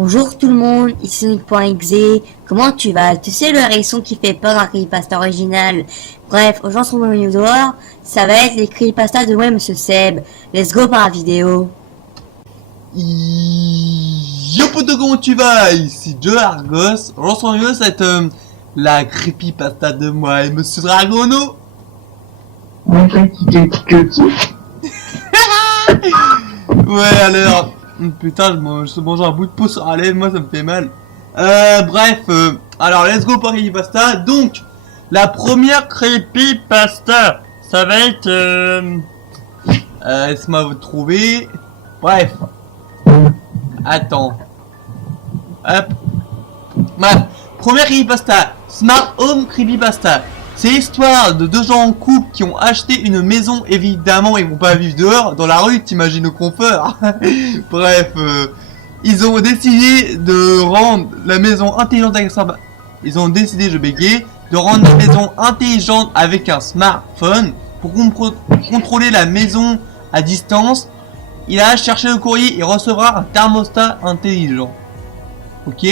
Bonjour tout le monde, ici Sonic.exe, comment tu vas? Tu sais le hérisson qui fait peur dans la creepypasta originale. Bref, aujourd'hui on se retrouve au dehors, ça va être les creepypastas de ouais Monsieur Seb. Let's go par la vidéo. Yo poto, comment tu vas? Ici Joe Argos. Aujourd'hui ça va être la creepypasta de moi et Monsieur Dragono. Ouais alors, putain je mange un bout de peau sur la lèvre, moi ça me fait mal. Bref, alors let's go pour creepypasta. Donc, la première creepypasta, ça va être laisse-moi vous trouver. Bref. Attends. Hop. Bref. Première creepypasta. Smart Home Creepypasta. C'est l'histoire de deux gens en couple qui ont acheté une maison. Évidemment, ils vont pas vivre dehors. Dans la rue, t'imagines le confort. Bref. Ils ont décidé de rendre la maison intelligente avec ça. Ils ont décidé, je bégayais, de rendre la maison intelligente avec un smartphone. Pour contrôler la maison à distance, il a cherché le courrier et recevra un thermostat intelligent. Ok.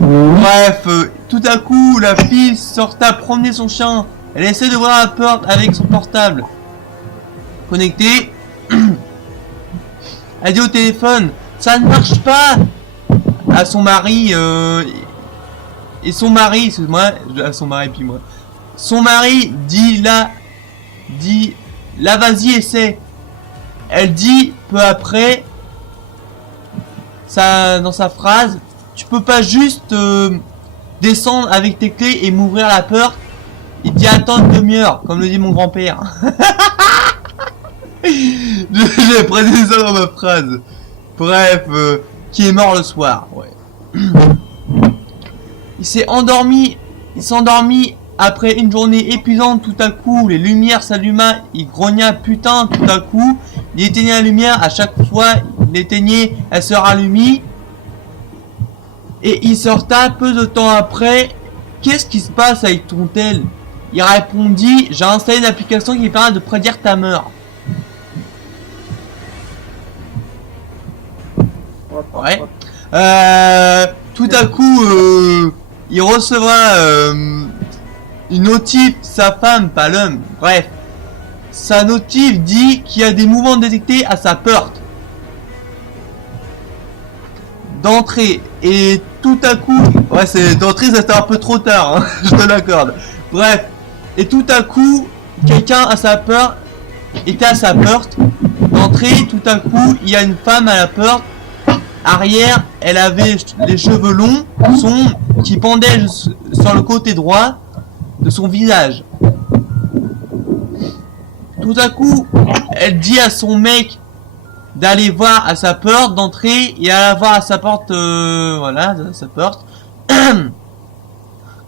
Bref, tout à coup, la fille sorta promener son chien. Elle essaie d'ouvrir la porte avec son portable connecté. Elle dit au téléphone, ça ne marche pas. À son mari, et son mari, excuse-moi, à son mari puis moi. Son mari dit là, vas-y essaie. Elle dit peu après, ça, dans sa phrase, tu peux pas juste descendre avec tes clés et m'ouvrir la porte. Il dit attends une demi-heure, comme le dit mon grand-père. J'ai précisé ça dans ma phrase. Bref, qui est mort le soir. Ouais. Il s'est endormi après une journée épuisante. Tout à coup, les lumières s'alluma. Il grogna putain. Tout à coup, il éteignait la lumière. À chaque fois, il l'éteignait, elle se rallumit. Et il sorta peu de temps après. Qu'est-ce qui se passe avec ton tel? Il répondit, j'ai installé une application qui permet de prédire ta mort. Ouais. Tout à coup, il recevra une notif, sa femme, pas l'homme. Bref, sa notif dit qu'il y a des mouvements détectés à sa porte d'entrée. Et tout à coup, ouais, c'est d'entrée, c'était un peu trop tard, hein, je te l'accorde. Bref, et tout à coup, quelqu'un à sa porte était à sa porte d'entrée. Tout à coup, il y a une femme à la porte arrière. Elle avait les cheveux longs, sombres, qui pendaient sur le côté droit de son visage. Tout à coup, elle dit à son mec d'aller voir à sa porte d'entrée et à la voir à sa porte, voilà, à sa porte.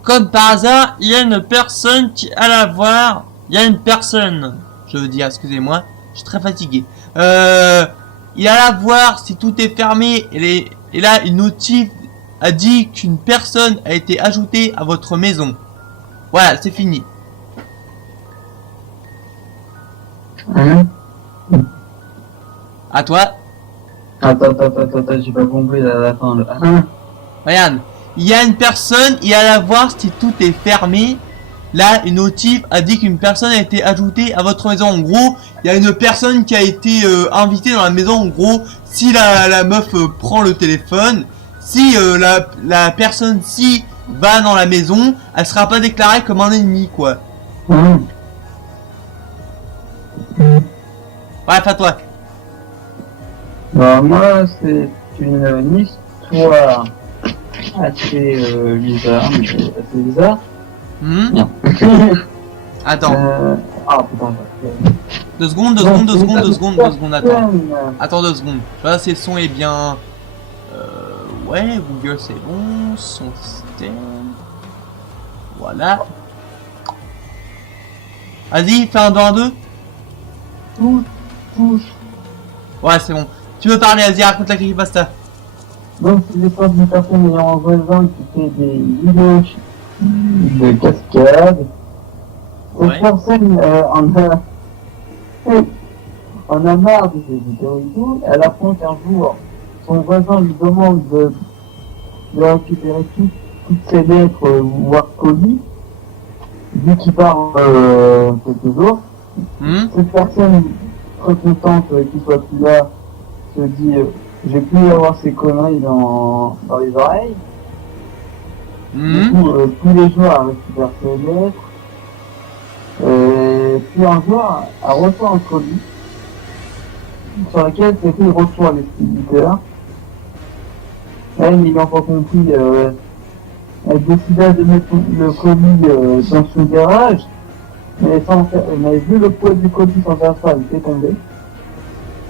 Comme par hasard, il y a une personne qui à la voir. Il y a une personne, je veux dire, excusez-moi, je suis très fatigué. Il alla voir si tout est fermé. Et là, une notif a dit qu'une personne a été ajoutée à votre maison. Voilà, c'est fini. À toi. Attends, j'ai pas compris la fin. Regarde, il y a une personne, il alla voir si tout est fermé. Là, une notif a dit qu'une personne a été ajoutée à votre maison. En gros, il y a une personne qui a été invitée dans la maison. En gros, si la meuf prend le téléphone, si la personne-ci va dans la maison, elle sera pas déclarée comme un ennemi, quoi. Bref, à toi. Bah, moi, c'est une histoire assez bizarre. Attends. Ah, putain. 2 secondes, attends. Attends 2 secondes. Là, si le son est bien. Ouais, Google c'est bon. Son système. Voilà. Vas-y, fais un 2 1 2. Ouais, c'est bon. Tu veux parler, vas-y, raconte la creepypasta. Donc, c'est l'histoire d'une personne ayant un voisin qui fait des vidéos de cascade. Ouais. Cette personne en a marre de ces vidéos et tout. Elle apprend qu'un jour, son voisin lui demande de récupérer toutes ses lettres, voire colis, vu qu'il part quelques jours. Cette personne, très contente qu'il soit plus là, se dit j'ai plus avoir ces conneries dans les oreilles. Du coup, tous les jours, elle récupère ses lettres. Puis un jour, elle reçoit un colis sur lequel c'est écrit retour à l'expéditeur. Elle, n'ayant pas compris, elle décida de mettre le colis dans son garage, mais vu le poids du colis sans faire ça, elle fait tomber.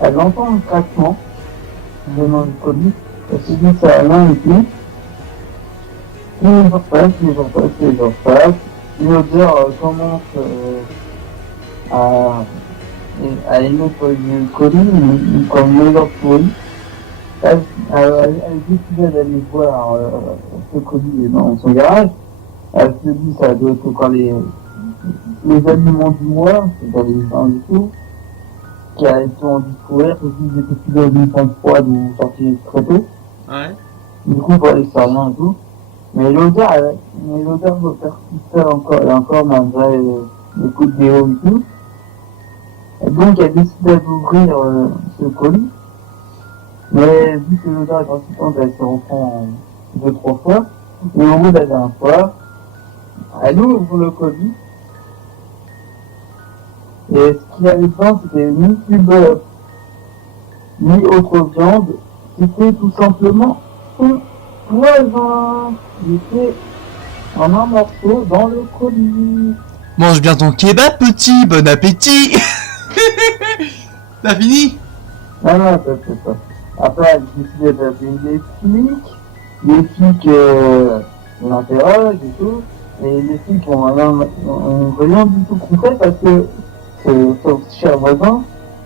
Elle entend un craquement venant du colis, elle se dit ça a l'un et tout. Les jours passent, l'odeur commence à émettre du colis, comme une odeur pourrie. Elle décida d'aller voir ce colis dans son garage. Elle se dit ça doit être encore les aliments du mois, c'est-à-dire les pains du tout, qui a été en découvert, aussi ils étaient plus dans une pompe froide ou sortis très tôt. Ouais. Du coup, pour aller faire rien et tout. Mais l'odeur me persistait encore malgré les coups de déo et tout. Et donc, elle décida d'ouvrir ce colis. Mais vu que l'odeur est persistante, elle se reprend 2-3 fois. Et au bout de la dernière fois, elle ouvre le colis. Et ce qu'il y avait dedans, c'était ni du bœuf, ni autre viande. C'était tout simplement un voisin. Il était en un morceau dans le colis. Mange bien ton kebab, petit, bon appétit. T'as fini? Non, c'est pas. Après, elle décidait d'appeler les flics l'interrogent et tout, et les flics ont rien du tout compris parce que ce cher voisin,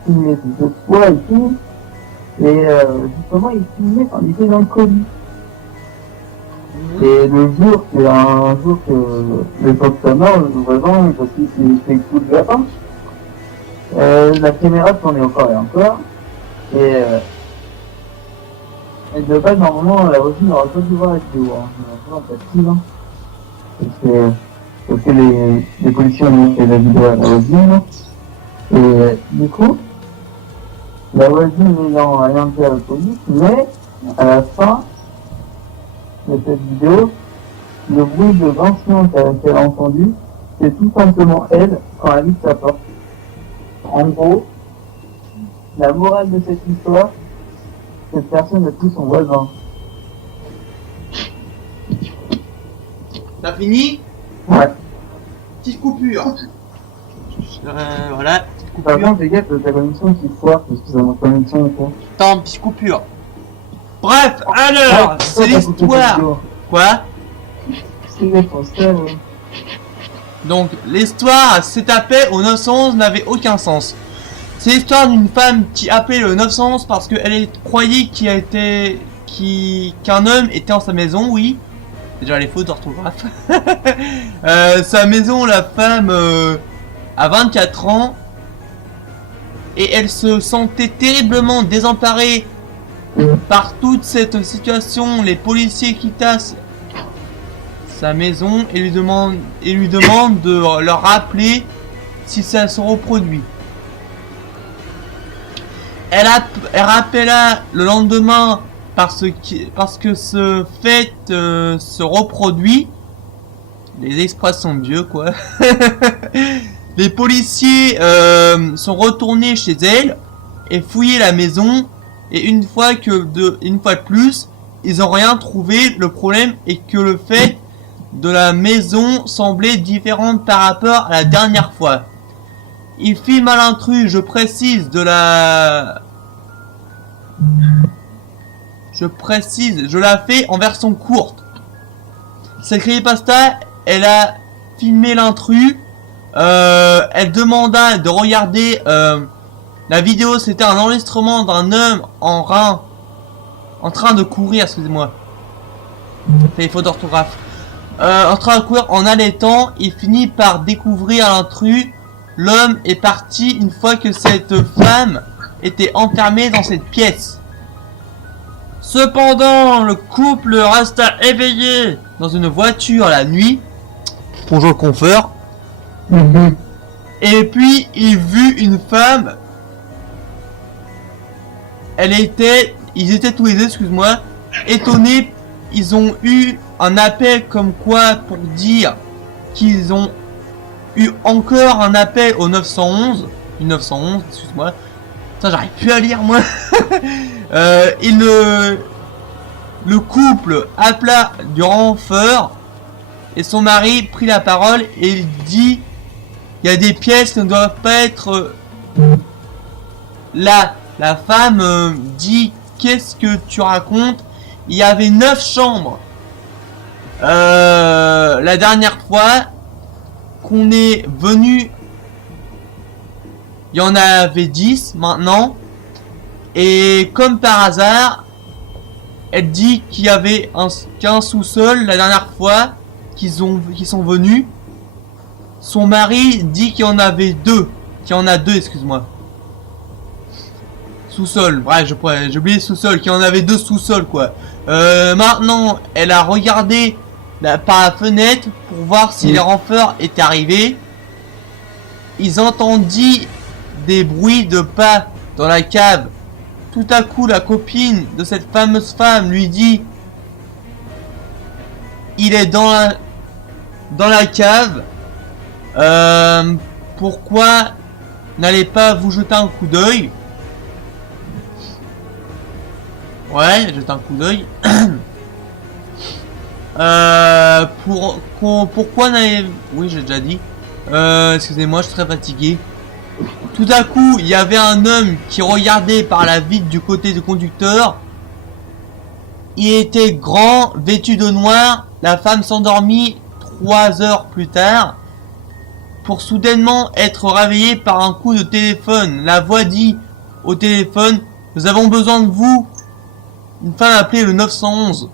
il met de poids et tout, et justement, il filmait quand il était dans le colis. Et un jour que le docteur, le voisin, parce qu'il s'est fait coup de lapin, la caméra tournait encore et encore, et de base, normalement, la voisine n'aurait pas dû voir la vidéo, hein. Parce que les policiers ont fait la vidéo à la voisine, et du coup, la voisine n'ayant rien fait à la police, mais à la fin de cette vidéo, le bruit de grincement qu'elle a entendu, c'est tout simplement elle quand elle ouvre sa porte. En gros, la morale de cette histoire, cette personne n'est plus son voisin. T'as fini? Ouais. Petite coupure. Voilà, petite Par coupure. contre, les gars, ta connexion qui foire, parce que ça m'a connexion ou quoi. Attends, petite coupure. Bref, alors, c'est l'histoire. Quoi? Donc, l'histoire s'est tapée au 911 n'avait aucun sens. C'est l'histoire d'une femme qui appelait le 911 parce qu'elle croyait qu'un homme était dans sa maison, oui. Déjà les fautes d'orthographe. Sa maison, la femme a 24 ans. Et elle se sentait terriblement désemparée par toute cette situation. Les policiers qui tassent sa maison et lui demandent de leur rappeler si ça se reproduit. Elle rappela le lendemain parce que ce fait se reproduit. Les expressions de vieux, quoi. Les policiers sont retournés chez elle et fouillé la maison. Et une fois de plus, ils n'ont rien trouvé. Le problème est que le fait de la maison semblait différente par rapport à la dernière fois. Il filme à l'intrus, je précise, je la fais en version courte. Cette creepypasta, elle a filmé l'intrus. Elle demanda de regarder la vidéo. C'était un enregistrement d'un homme en train de courir, excusez-moi. Fait faute d'orthographe. En train de courir en allaitant. Il finit par découvrir l'intrus. L'homme est parti une fois que cette femme était enfermée dans cette pièce. Cependant, le couple resta éveillé dans une voiture la nuit. Bonjour le confort. Et puis, il vit une femme. Ils étaient tous les deux, excuse-moi, étonnés. Ils ont eu un appel comme quoi pour dire qu'ils ont eu encore un appel au 911. Du 911, excuse-moi. Ça, j'arrive plus à lire, moi. Le couple appela du renfort et son mari prit la parole et dit il y a des pièces qui ne doivent pas être là. La femme dit qu'est-ce que tu racontes? Il y avait 9 chambres. La dernière fois qu'on est venu, il y en avait 10 maintenant. Et comme par hasard, elle dit qu'il y avait qu'un sous-sol la dernière fois qu'ils sont venus. Son mari dit qu'il y en avait 2. Qu'il y en a 2, excuse-moi. Sous-sol, bref, j'ai oublié sous-sol, qu'il y en avait 2 sous-sols, quoi. Maintenant, elle a regardé par la fenêtre pour voir si les renforts étaient arrivés. Ils entendirent des bruits de pas dans la cave. Tout à coup, la copine de cette fameuse femme lui dit il est dans la cave. Pourquoi n'allez pas vous jeter un coup d'œil? Ouais, jette un coup d'œil. Pourquoi n'allez... Oui, j'ai déjà dit. Excusez-moi, je suis très fatigué. Tout à coup, il y avait un homme qui regardait par la vitre du côté du conducteur. Il était grand, vêtu de noir. La femme s'endormit 3 heures plus tard pour soudainement être réveillée par un coup de téléphone. La voix dit au téléphone « Nous avons besoin de vous ». Une femme a appelé le 911.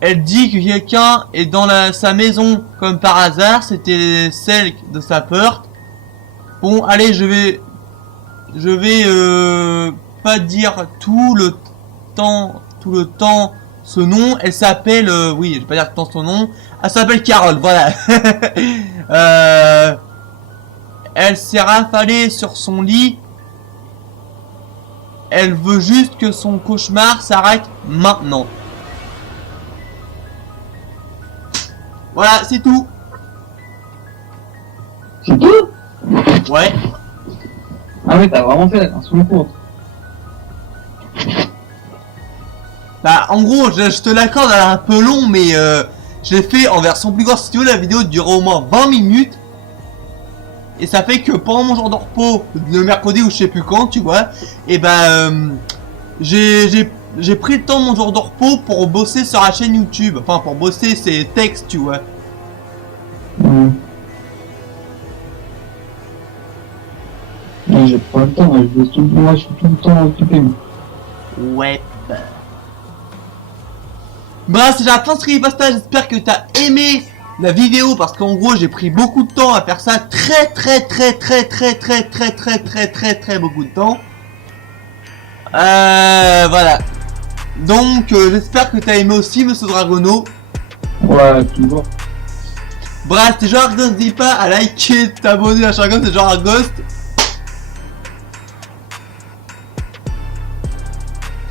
Elle dit que quelqu'un est dans sa maison comme par hasard. C'était celle de sa porte. Bon, allez, je vais pas dire tout le temps ce nom. Elle s'appelle, oui, je vais pas dire tout le temps son nom. Elle s'appelle Carole, voilà. Elle s'est rafalée sur son lit. Elle veut juste que son cauchemar s'arrête maintenant. Voilà, c'est tout. C'est tout? Ouais. Ah oui, t'as vraiment fait un sous compte. Bah, en gros, je te l'accorde, elle est un peu long, mais je l'ai fait en version plus courte. Si tu veux, la vidéo dure au moins 20 minutes. Et ça fait que pendant mon jour de repos, le mercredi ou je sais plus quand, tu vois, et ben j'ai pris le temps de mon jour de repos pour bosser sur la chaîne YouTube. Enfin, pour bosser ces textes, tu vois. Ouais, j'ai pas le temps, moi je suis tout le temps occupé. Ouais. Bah, c'est la fin de ce creepypasta. J'espère que t'as aimé la vidéo parce qu'en gros j'ai pris beaucoup de temps à faire ça, très beaucoup de temps. Voilà. Donc j'espère que t'as aimé aussi Monsieur Dragono. Ouais, toujours. Bref, c'était genre Ghost, n'hésite pas à liker, t'abonner à chacun, c'est genre Ghost.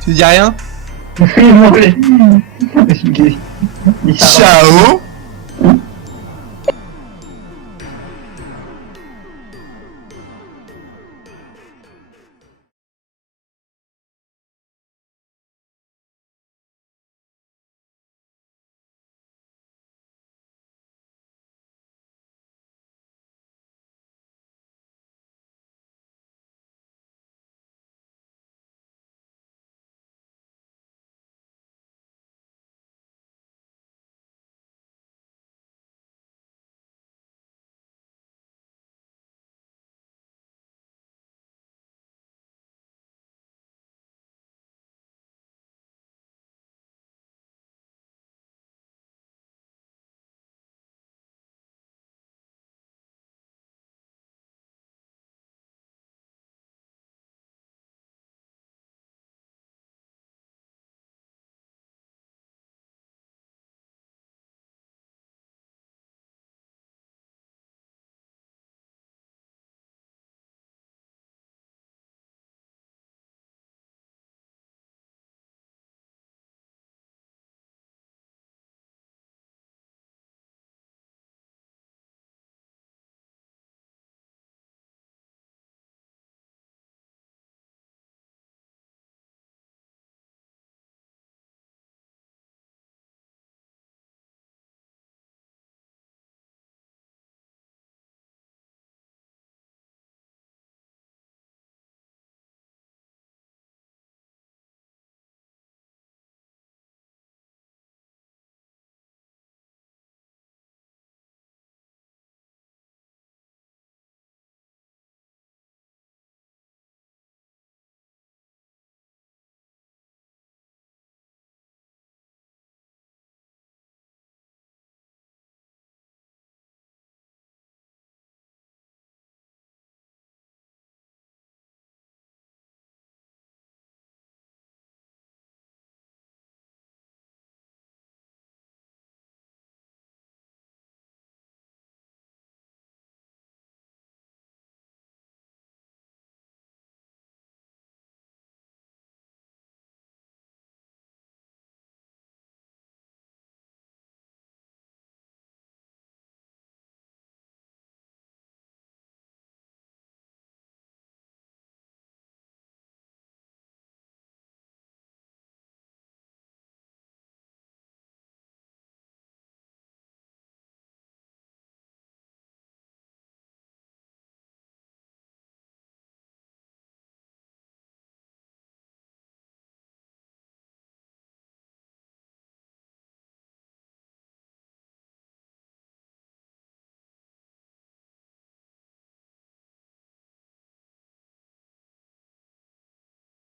Tu dis rien? Non, mais... Ciao.